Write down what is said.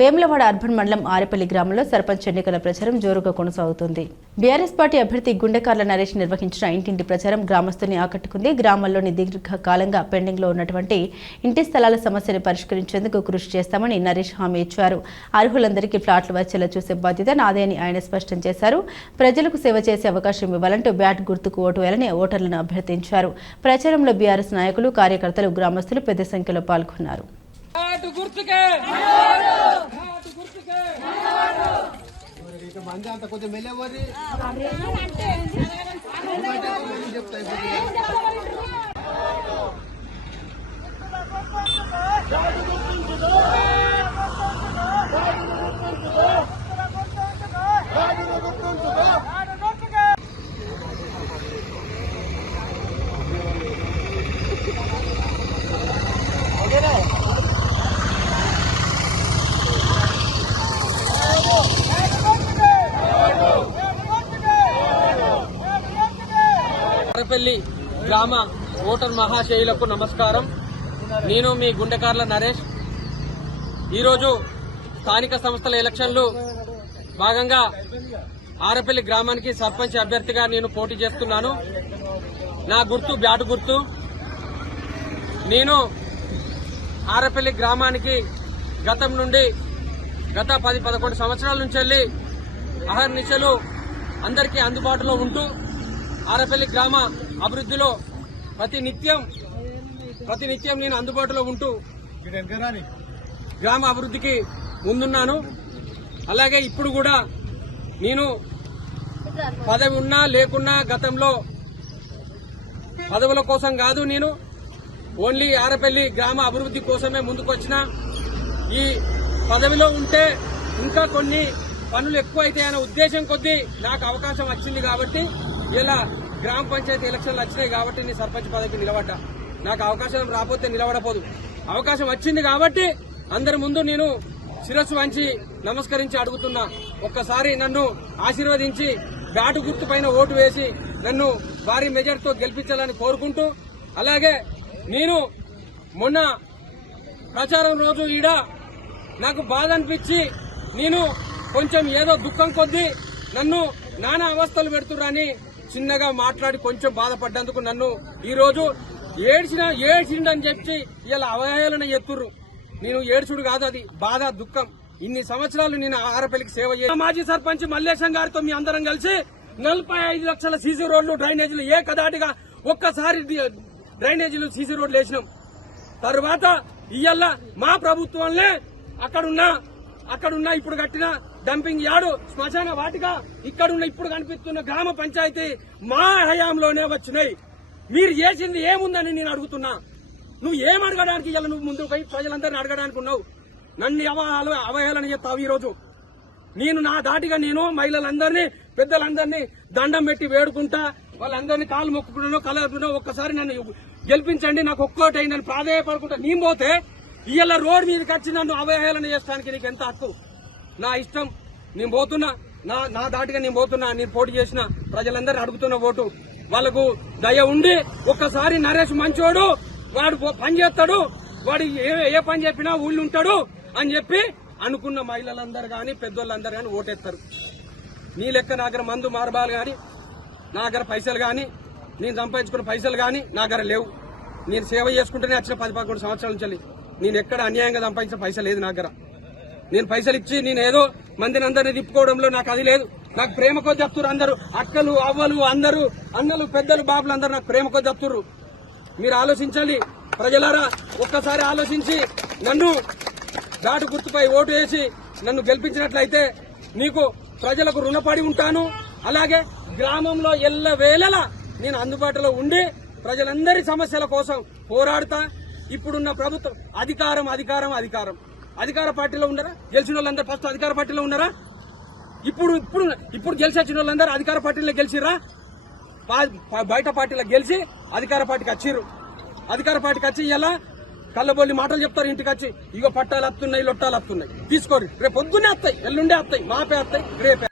Vemulawada urban మండలం ఆరేపల్లి గ్రామంలో సర్పంచ్ ఎన్నికల ప్రచారం జోరుగా కొనసాగుతుంది. బీఆర్ఎస్ పార్టీ అభ్యర్థి గుండెకార్ల నరేష్ నిర్వహించిన ఇంటింటి ప్రచారం గ్రామస్తుల్ని ఆకట్టుకుంది. గ్రామంలోని దీర్ఘకాలంగా పెండింగ్ లో ఉన్నటువంటి ఇంటి స్థలాల సమస్యను పరిష్కరించేందుకు కృషి చేస్తామని నరేష్ హామీ ఇచ్చారు. అర్హులందరికీ ఫ్లాట్లు వచ్చేలా చూసే బాధ్యత నాదే అని ఆయన స్పష్టం చేశారు. ప్రజలకు సేవ చేసే అవకాశం ఇవ్వాలంటూ బ్యాట్ గుర్తుకు ఓటు వేయాలని ఓటర్లను అభ్యర్థించారు. ప్రచారంలో బీఆర్ఎస్ నాయకులు, కార్యకర్తలు, గ్రామస్తులు పెద్ద సంఖ్యలో పాల్గొన్నారు. ఆరేపల్లి గ్రామ ఓటర్ మహాశయులకు నమస్కారం. నేను మీ గుండెకార్ల నరేష్. ఈరోజు స్థానిక సంస్థల ఎలక్షన్లు భాగంగా ఆరేపల్లి గ్రామానికి సర్పంచ్ అభ్యర్థిగా నేను పోటీ చేస్తున్నాను. నా గుర్తు బ్యాటు గుర్తు. నేను ఆరేపల్లి గ్రామానికి గత 10-11 సంవత్సరాల నుంచి వెళ్ళి అహర్నిశలు అందరికీ అందుబాటులో ఉంటూ ఆరేపల్లి గ్రామ అభివృద్ధిలో ప్రతి నిత్యం నేను అందుబాటులో ఉంటూ గ్రామ అభివృద్ధికి ముందున్నాను. అలాగే ఇప్పుడు కూడా నేను పదవి ఉన్నా లేకున్నా గతంలో పదవుల కోసం కాదు, నేను ఓన్లీ ఆరేపల్లి గ్రామ అభివృద్ధి కోసమే ముందుకొచ్చిన. ఈ పదవిలో ఉంటే ఇంకా కొన్ని పనులు ఎక్కువైతాయనే ఉద్దేశం కొద్దీ నాకు అవకాశం వచ్చింది కాబట్టి, ఇలా గ్రామ పంచాయతీ ఎలక్షన్లు వచ్చినాయి కాబట్టి నేను సర్పంచ్ పదవికి నిలబడ్డా. నాకు అవకాశం రాకపోతే నిలబడపోదు. అవకాశం వచ్చింది కాబట్టి అందరి ముందు నేను శిరస్సు వంచి నమస్కరించి అడుగుతున్నా. ఒక్కసారి నన్ను ఆశీర్వదించి బ్యాటు గుర్తు పైన ఓటు వేసి నన్ను భారీ మెజార్టీతో గెలిపించాలని కోరుకుంటూ, అలాగే నేను మొన్న ప్రచారం రోజు ఈడ నాకు బాధ అనిపించి నేను కొంచెం ఏదో దుఃఖం కొద్దీ నన్ను నానా అవస్థలు పెడుతుర్రని చిన్నగా మాట్లాడి కొంచెం బాధపడ్డందుకు నన్ను ఈ రోజు ఏడ్చిండని చెప్పి ఇలా అవహేళన ఎత్తుర్రు. నేను ఏడ్చుడు కాదు, అది బాధ, దుఃఖం. ఇన్ని సంవత్సరాలు నేను ఆరేపల్లికి సేవ చేసిన మాజీ సర్పంచ్ మల్లేశం గారితో మీ అందరం కలిసి 45 లక్షల సీసీ రోడ్లు, డ్రైనేజీలు ఏకదాటిగా ఒక్కసారి డ్రైనేజీలు, సీసీ రోడ్లు వేసినాం. తర్వాత ఇయ్యల్లా మా ప్రభుత్వంలో అక్కడున్న ఇప్పుడు కట్టిన డంపింగ్ యార్డు, శ్మశాన వాటిక, ఇక్కడున్న ఇప్పుడు కనిపిస్తున్న గ్రామ పంచాయతీ మా హయాంలోనే వచ్చినాయి. మీరు చేసింది ఏముందని నేను అడుగుతున్నా. నువ్వు ఏం అడగడానికి ఇలా నువ్వు ముందుకు పోయి ప్రజలందరినీ అడగడానికి ఉన్నావు? నన్ను అవహేళన చేస్తావు. ఈ రోజు నేను నా దాటిగా నేను మహిళలందరినీ, పెద్దలందరినీ దండం పెట్టి వేడుకుంటా, వాళ్ళందరినీ కాలు మొక్కుకున్నాను, కలుపుకున్నా. ఒక్కసారి నన్ను గెలిపించండి, నాకు ఒక్కోటి నన్ను ప్రాధాయపడుకుంటా. నేను పోతే ఇవాళ రోడ్ మీదకి వచ్చి నన్ను అవహేళన చేయడానికి నీకు ఎంత హక్కు? నా ఇష్టం, నేను పోతున్నా, నా దాటిగా నేను పోతున్నా. నేను పోటీ చేసిన ప్రజలందరూ అడుగుతున్న ఓటు. వాళ్లకు దయ ఉండి ఒక్కసారి నరేష్ మంచోడు, వాడు పని చేస్తాడు, వాడు ఏ పని చెప్పినా ఊళ్ళు ఉంటాడు అని చెప్పి అనుకున్న మహిళలందరూ గాని, పెద్దోళ్ళందరూ గాని ఓటేస్తారు. నీ లెక్క నా దగ్గర మందు మారబాలు గాని, నా దగ్గర పైసలు గాని, నేను సంపాదించుకున్న పైసలు గాని నా దగ్గర లేవు. నేను సేవ చేసుకుంటూనే వచ్చిన 10-11 సంవత్సరాల నుంచి నేను ఎక్కడ అన్యాయంగా సంపాదించిన పైసలు లేదు నా దగ్గర. నేను పైసలు ఇచ్చి నేను ఏదో మందిని అందరినీ తిప్పుకోవడంలో నాకు అది లేదు. నాకు ప్రేమ కొద్ది చెప్తున్నారు అందరూ, అక్కలు, అవ్వలు, అందరూ, అన్నలు, పెద్దలు, బాబులు అందరూ నాకు ప్రేమ కొద్ది చెప్తున్నారు. మీరు ఆలోచించాలి ప్రజలారా. ఒక్కసారి ఆలోచించి నన్ను బ్యాటు గుర్తుపై ఓటు వేసి నన్ను గెలిపించినట్లయితే నీకు ప్రజలకు రుణపడి ఉంటాను. అలాగే గ్రామంలో ఎల్లవేళలా నేను అందుబాటులో ఉండి ప్రజలందరి సమస్యల కోసం పోరాడతా. ఇప్పుడున్న ప్రభుత్వం అధికార పార్టీలో ఉన్నారా? గెలిచిన వాళ్ళందరూ ఫస్ట్ అధికార పార్టీలో ఉన్నారా? ఇప్పుడు గెలిచిన వాళ్ళందరూ అధికార పార్టీలో గెలిచిరా? బయట పార్టీలో గెలిచి అధికార పార్టీకి వచ్చిర్రు. అధికార పార్టీకి వచ్చి ఇలా కళ్ళబొల్లి మాటలు చెప్తారు. ఇంటికి వచ్చి ఇగో పట్టాలు వస్తున్నాయి, లొట్టాలు వస్తున్నాయి, తీసుకోరు. రేపు పొద్దున్నే వస్తాయి, ఎల్లుండే వస్తాయి, మాపే వస్తాయి, రేపే